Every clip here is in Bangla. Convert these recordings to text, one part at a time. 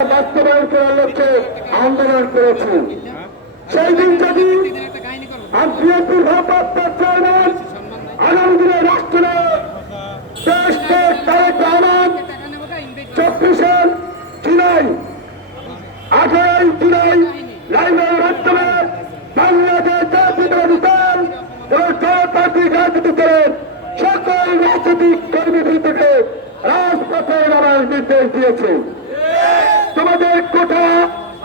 বাস্তবায়ন করার লক্ষ্যে আন্দোলন করেছি। সেই দিন যদি চেয়ারম্যান আগামী দেশ জুলাই, আঠারোই জুলাই মাধ্যমে রাজনৈতিক কর্মীবৃন্দকে রাজপথে নামার নির্দেশ দিয়েছে। তোমাদের কোঠা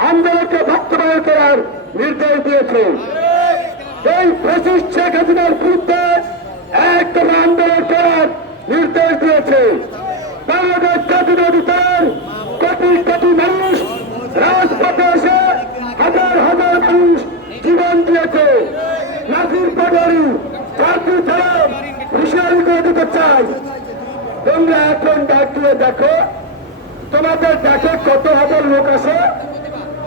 আন্দোলনকে বাস্তবায়ন করার নির্দেশ দিয়েছে। এই ফ্যাসিস্ট শেখ হাসিনার বিরুদ্ধে একদম আন্দোলন করার নির্দেশ দিয়েছে। বাংলাদেশ জাতীয় অধিকার কোটি কোটি মানুষ রাজপথে এসে হাজার হাজার মানুষ জীবন দিয়েছে। নাসির পাটারি চাকরি ছাড়া হুঁশিয়ারি করে দিতে চাই তোমরা এখন ডাক দিয়ে দেখো। তোমাদের ডাকে কত হাজার লোক আছে?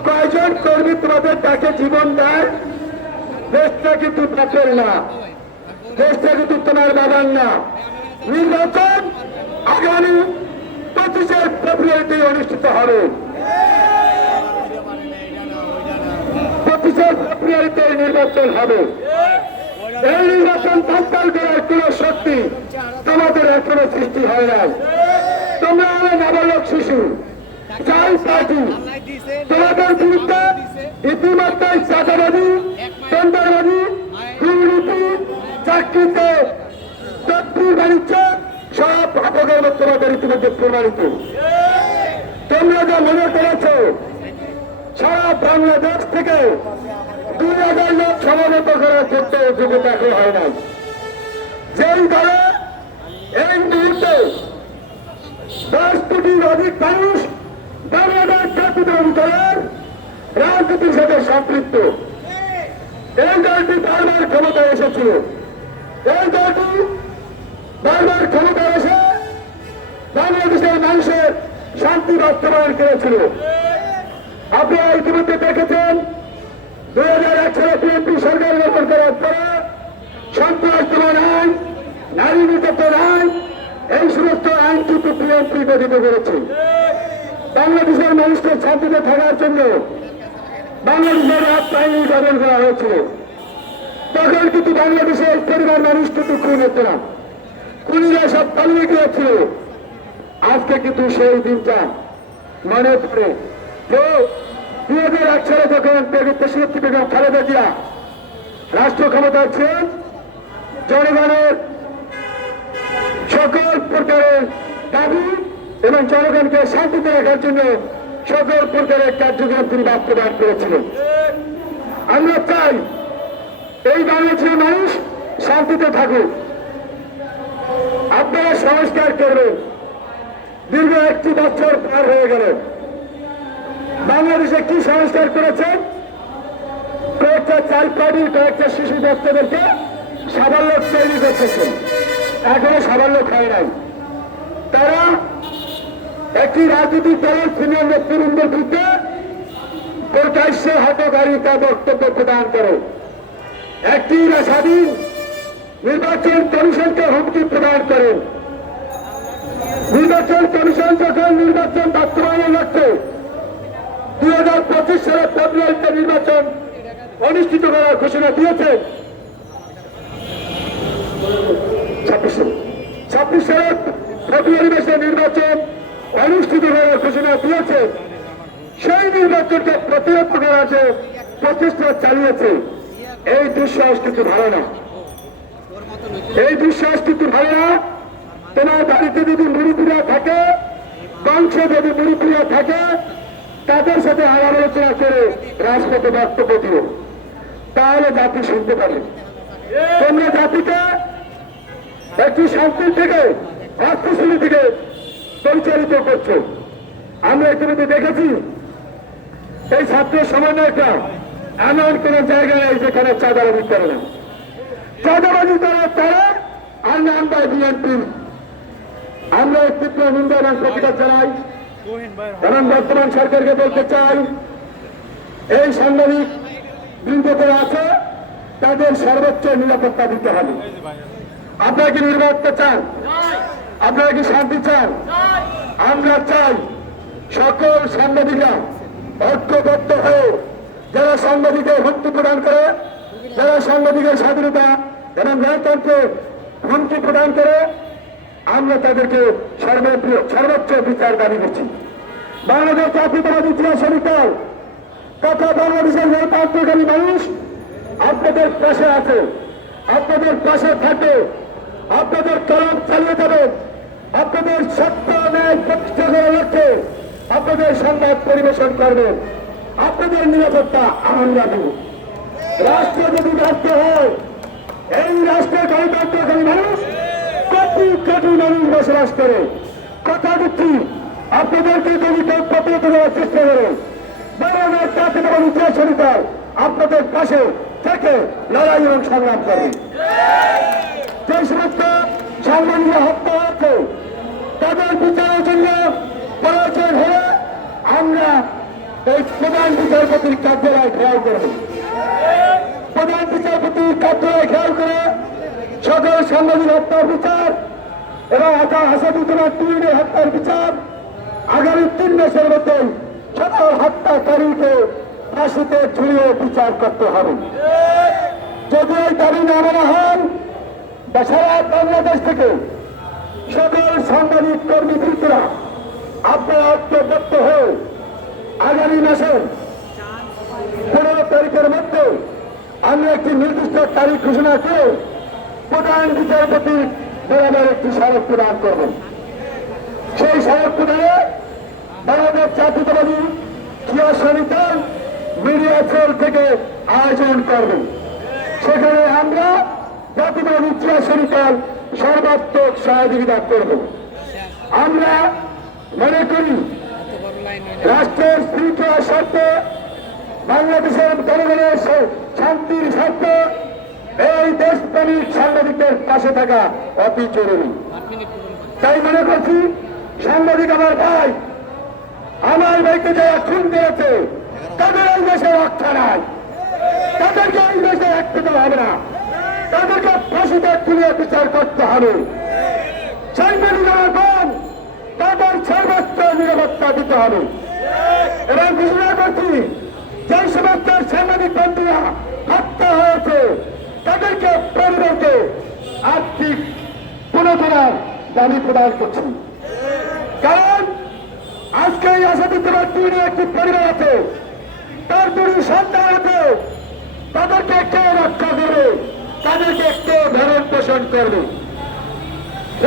কয়জন কর্মী তোমাদের ডাকে জীবন দেয়? দেশটা কিন্তু বাপের না দেশটা কিন্তু তোমার বাবার না নির্বাচন আগামী পঁচিশের ফেব্রুয়ারিতে অনুষ্ঠিত হবে। পঁচিশের ফেব্রুয়ারিতে নির্বাচন হবে। এই নির্বাচন বাঞ্চাল করার কোন শক্তি তোমাদের এখনও সৃষ্টি হয় নাই। তোমরা হলো নাবালক শিশু তোমাদের বিরুদ্ধে ইতিমধ্যে চাঁদাবাদী টেন্ডারবাদী দুর্নীতি, চাকরিতে চাকরি বাণিজ্য, সব অপকর্ম তোমাদের ইতিমধ্যে প্রমাণিত। তোমরা যা মনে করেছ, সারা বাংলাদেশ থেকে দুই হাজার লোক সমাবেত করার ক্ষেত্রে যোগ্যতা হয় নাই। যেই দলে এই মুহূর্তে দশ কোটির অধিক মানুষ বাংলাদেশ রাজনীতির সাথে সম্পৃক্ত। এই দলটি বারবার ক্ষমতায় এসেছিল এই দলটি বারবার ক্ষমতায় এসে বাংলাদেশের মানুষের শান্তি বাস্তবায়ন করেছিল। আপনারা ইতিমধ্যে দেখেছেন, দুই হাজার এক সালে বিএনপি সরকার গঠন করার পরে সন্ত্রাস আইন, নারী নির্যাতন আইন এই সমস্ত আইন কিন্তু বিএনপি গঠিত করেছে। বাংলাদেশের মানুষকে শান্তিতে থাকার জন্য বাংলাদেশের এক বাহিনী গঠন করা হয়েছিল তখন কিন্তু বাংলাদেশের পরিবার মানুষ কিন্তু খুন হতো না। খুনিরা সব পালিয়ে গিয়েছিল। আজকে কিন্তু সেই দিনটা মনে পড়ে। তো দুই হাজার এক সালে যখন দেশনেত্রী বেগম খালেদা জিয়া রাষ্ট্র ক্ষমতায় ছিলেন, জনগণের সকল প্রকারের দাবি এবং জনগণকে শান্তিতে রাখার জন্য সকল প্রকারের কার্যক্রম তিনি বাস্তবায়ন করেছিলেন। আমরা চাই এই বাংলাদেশের মানুষ শান্তিতে থাকুক। আপনারা সংস্কার করবেন দীর্ঘ একটি বছর পার হয়ে গেল। বাংলাদেশে কি সংস্কার করেছে? কয়েকটা চাল পার্টির কয়েকটা শিশু বাচ্চাদেরকে সাবাল্য তৈরি করতেছেন এখনও সাবাল্য হয় নাই। তারা একটি রাজনৈতিক দলের সিনিয়র নেতৃবৃন্দের বিরুদ্ধে প্রকাশ্যে হতকারিতা বক্তব্য প্রদান করে। একটি স্বাধীন নির্বাচন কমিশনকে হুমকি প্রদান করেন নির্বাচন কমিশন যখন নির্বাচন বাস্তবায়নের লক্ষ্যে দুই হাজার পঁচিশ সালের ফেব্রুয়ারিতে নির্বাচন অনুষ্ঠিত করার ঘোষণা দিয়েছে, ছাব্বিশে। ছাব্বিশ ফেব্রুয়ারি নির্বাচন অনুষ্ঠিত করার ঘোষণা দিয়েছে। সেই নির্বাচনকে প্রতিরোধ করার যে প্রচেষ্টা চালিয়েছে, এই দুঃসাহস কিন্তু ভালো না এই দুঃসাহস কিন্তু ভালো না তোমার বাড়িতে যদি মুড়িপুরা থাকে, বংশে যদি মুড়িপুরা থাকে, তাদের সাথে আলাপ আলোচনা করে রাজপথে বক্তব্য দিও। তাহলে জাতি শুনতে পারে তোমরা জাতিকে একটি শান্তির থেকে অস্থিশীলি থেকে পরিচালিত করছ। আমরা ইতিমধ্যে দেখেছি, এই ছাত্র সমন্বয়টা এমন কোন জায়গায় যেখানে চাঁদাবাজি করে না। চাঁদাবাজি করার পরে নাম পাই বিএনপি, আমরা তীব্র নিন্দা এবং প্রতিবাদ জানাই এবং বর্তমান সরকারকে বলতে চাই, এই সাংবাদিক বৃন্দ করে আছে, তাদের সর্বোচ্চ নিরাপত্তা দিতে হবে। আপনারা কি নিরাপত্তা চান? আপনারা কি শান্তি চান? আমরা চাই সকল সাংবাদিকরা ঐক্যবদ্ধ হয়ে যারা সাংবাদিকের হুমকি প্রদান করে, যারা সাংবাদিকের স্বাধীনতা এবং গণতন্ত্রে হুমকি প্রদান করে, আমরা তাদেরকে সর্বপ্রিয়, সর্বোচ্চ বিচার দাবি করছি। বাংলাদেশ জাতীয়তাবাদী ইতিহাসের দল তথা বাংলাদেশের গণতান্ত্রিকারী মানুষ, আপনাদের পাশে আছে, আপনাদের পাশে থাকে আপনাদের কলম চালিয়ে যাবেন। সত্য ন্যায় প্রতিষ্ঠা করার লক্ষ্যে আপনাদের সংবাদ পরিবেশন করবেন। আপনাদের নিরাপত্তা আমরা দেব রাষ্ট্র যদি ব্যর্থ হয়। এই রাষ্ট্রের গণতন্ত্রকারী মানুষ কোটি কোটি মানুষ বসবাস করে, কথা দিচ্ছি, আপনাদেরকে যদি কেউ প্রতিহত করার চেষ্টা করে বাংলাদেশ জাতীয়তাবাদ ইতিহাস সরিকার আপনাদের পাশে থেকে লড়াই এবং সংগ্রাম করে যে সমস্ত সাংবাদিকরা হত্যা তাদের বিচারের জন্য প্রয়োজন হলে আমরা এই প্রধান বিচারপতির কার্যালয় খেয়াল করব। প্রধান বিচারপতির কার্যালয় খেয়াল করে সকল সাংবাদিক হত্যার বিচার এবং আকা হাসাদুদ্দিনের তুমিনের হত্যার বিচার আগামী তিন মাসের মধ্যে সকল হত্যাকারীকে ফাঁসিতে ঝুলিয়ে বিচার করতে হবে। যদি এই দাবি না মানা হয় বা সারা বাংলাদেশ থেকে সকল সাংবাদিক কর্মী বৃত্তরা, আপনারা ঐক্যবদ্ধ হয়ে আগামী মাসের পনেরো তারিখের মধ্যে আমরা একটি নির্দিষ্ট তারিখ ঘোষণা করে প্রধান বিচারপতি বরাবর একটি স্মারক প্রদান করব। সেই স্মারক প্রদানে বাংলাদেশ জাতীয়তাবাদী ক্রিয়া সমিতান মিডিয়া ফোর থেকে আয়োজন করবে সেখানে আমরা জাতীয়তাবাদী ক্রিয়া সমিতান সর্বাত্মক সহযোগিতা করব। আমরা মনে করি, রাষ্ট্রের শৃঙ্খলা স্বার্থে বাংলাদেশের জনগণের শান্তির স্বার্থে এই দেশপ্রেমিক সাংবাদিকদের পাশে থাকা অতি জরুরি। তাই মনে করছি, সাংবাদিক আমার ভাই, আমার ভাইকে যারা খুন করেছে, তাদের এই দেশে রক্ষা নাই। তাদেরকে এই দেশে রাখতে হবে না। ফাঁসিতে তুলে বিচার করতে হবে। সাংবাদিক আমার তাদের সর্বোচ্চ নিরাপত্তা দিতে হবে। এবং ঘোষণা করছি, যে সমস্ত সাংবাদিক বন্ধুরা হত্যা হয়েছে, তাদেরকে পরিবারকে আর্থিক পুনঃকরার দাবি প্রদান করছি। কারণ, আজকে এই আসাদুদ্দিন টিভির একটি পরিবার আছে, তার দুটি সন্তান আছে, তাদেরকে কে রক্ষা করবে? তাদেরকে কে পোষণ করবে।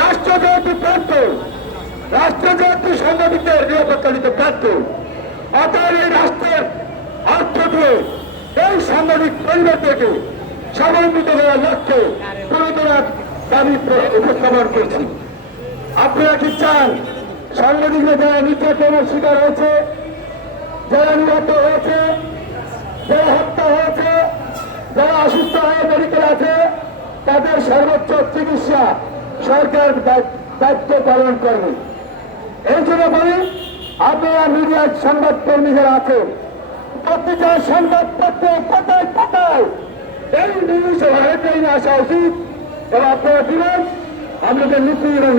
রাষ্ট্র যেহেতু প্রান্ত রাষ্ট্র যেহেতু সাংবাদিকদের নিরাপত্তা দিতে প্রান্ত অতএব এই রাষ্ট্রের অর্থ দিয়ে এই সাংবাদিক পরিবারটাকে সমন্বিত করার লক্ষ্যে পুরোদরার দাবি উপস্থাপন করছি। আপনারা কি চান সাংবাদিকরা যারা নির্যাতনের শিকার হয়েছে, যারা নিহত হয়েছে, যারা হত্যা হয়েছে, যারা অসুস্থ হয়ে মেডিকেল আছে? তাদের সর্বোচ্চ চিকিৎসা সরকার দায়িত্ব পালন করবে। এই জন্য বলি, আপনারা মিডিয়ার সংবাদ কর্মী যারা আছেন পত্রিকার সংবাদপত্র পাতায় পাতায় এই নিউজ হেডলাইনে আসা উচিত। এবং আপনারা দিবেন, আপনাদের নীতি এবং